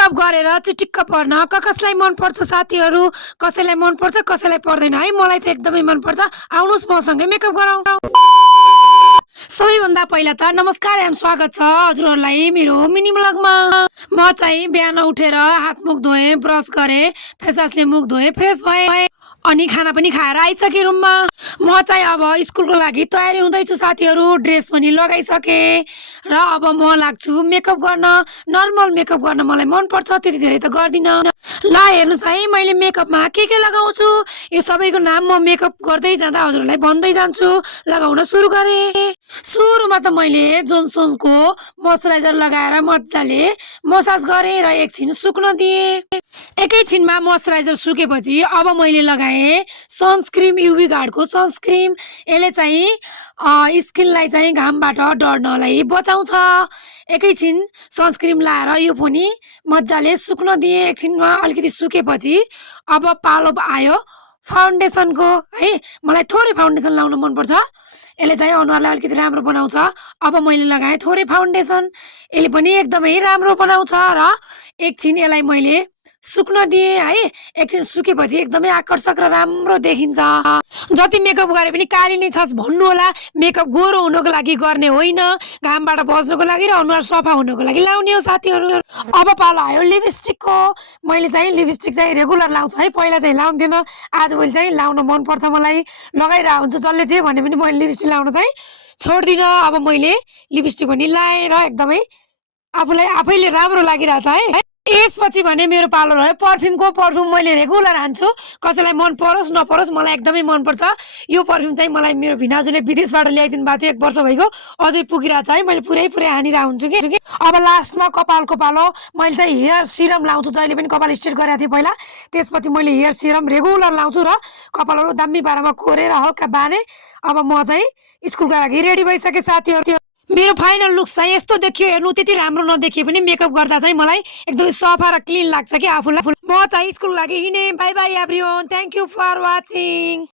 Makeup गरेर चिटिक्क पर्न कसलाई मन पर्छ साथीहरू, कसैलाई मन पर्छ कसैलाई पर्दैन है। मलाई त एकदमै मन पर्छ। आउनुस् मसँगै मेकअप गरौँ। सबैभन्दा पहिला त नमस्कार एन्ड स्वागत छ हजुरहरूलाई मेरो मिनी ब्लगमा। म चाहिँ बिहान उठेर हात मुख धोएँ, ब्रस गरेँ, फेसवासले मुख धोएँ, फ्रेस भएँ अनि खाना पनि खाएर आइसकेँ रुममा। म चाहिँ अब स्कुलको लागि तयारी हुँदैछु साथीहरू। ड्रेस पनि लगाइसकेँ र अब म लाग्छु मेकअप गर्न। नर्मल मेकअप गर्न मलाई मनपर्छ, त्यति धेरै त गर्दिनँ। ल हेर्नुहोस् है, मैले मेकअपमा के लगाउँछु यो सबैको नाम म मेकअप गर्दै जाँदा हजुरहरूलाई भन्दै जान्छु। लगाउन सुरु गरेँ। सुरुमा त मैले जोन्सनको मोइस्चराइजर लगाएर मजाले मसाज गरेँ र एकछिन सुक्न दिएँ। एकैछिनमा मोइस्चराइजर सुकेपछि अब मैले लगाएँ सनस्क्रिम, युभी गार्डको सनस्क्रिम। यसले चाहिँ स्किनलाई चाहिँ घामबाट डढ्नलाई बचाउँछ। एकैछिन सनस्क्रिम लाएर यो पनि मजाले सुक्न दिएँ। एकछिनमा अलिकति सुकेपछि अब पालो आयो फाउन्डेसनको है। मलाई थोरै फाउन्डेसन लाउन मनपर्छ, यसले चाहिँ अनुहारलाई अलिकति राम्रो बनाउँछ। अब मैले लगाएँ थोरै फाउन्डेसन, यसले पनि एकदमै राम्रो बनाउँछ र एकछिन यसलाई मैले सुक्न दिएँ है। एकछिन सुकेपछि एकदमै आकर्षक र राम्रो देखिन्छ। जति मेकअप गरे पनि काली नै छस् भन्नु होला। मेकअप गोरो हुनको लागि गर्ने होइन, घामबाट बच्नको लागि र अनुहार सफा हुनको लागि लाउने हो साथीहरू। अब पालो आयो लिपस्टिकको। मैले चाहिँ लिपस्टिक चाहिँ रेगुलर लाउँछु है, पहिला चाहिँ लाउँथेन। आजभोलि चाहिँ लाउन मनपर्छ मलाई, लगाइरहेको हुन्छु। जसले जे भने पनि मैले लिपस्टिक लाउन चाहिँ छोड्दिनँ। अब मैले लिपस्टिक पनि लाएर एकदमै आफूलाई आफैले राम्रो लागिरहेछ है। यसपछि भने मेरो पालो रह्यो पर्फ्युमको। पर्फ्युम मैले रेगुलर हान्छु, कसैलाई मन परोस् नपरोस् मलाई एकदमै मनपर्छ। यो पर्फ्युम चाहिँ मलाई मेरो भिनाजुले विदेशबाट ल्याइदिनु भएको थियो, 1 वर्ष भइगयो, अझै पुगिरहेको छ है। मैले पुरै हानिरहेको हुन्छु कि। अब लास्टमा कपालको पालो। मैले चाहिँ हेयर सिरम लाउँछु, जहिले पनि कपाल स्ट्रेट गरेको थिएँ पहिला। त्यसपछि मैले हेयर सिरम रेगुलर लाउँछु र कपालहरू दामी पारामा कोरेर हल्का बाने। अब म चाहिँ स्कुलको लागि रेडी भइसकेँ साथीहरू। मेरो फाइनल लुक चाहिँ यस्तो देखियो। हेर्नु, त्यति राम्रो नदेखिए पनि मेकअप गर्दा चाहिँ मलाई एकदमै सफा र क्लिन लाग्छ कि आफूलाई। म चाहिँ स्कुलको लागि हिँडेँ। Bye bye everyone, thank you for watching.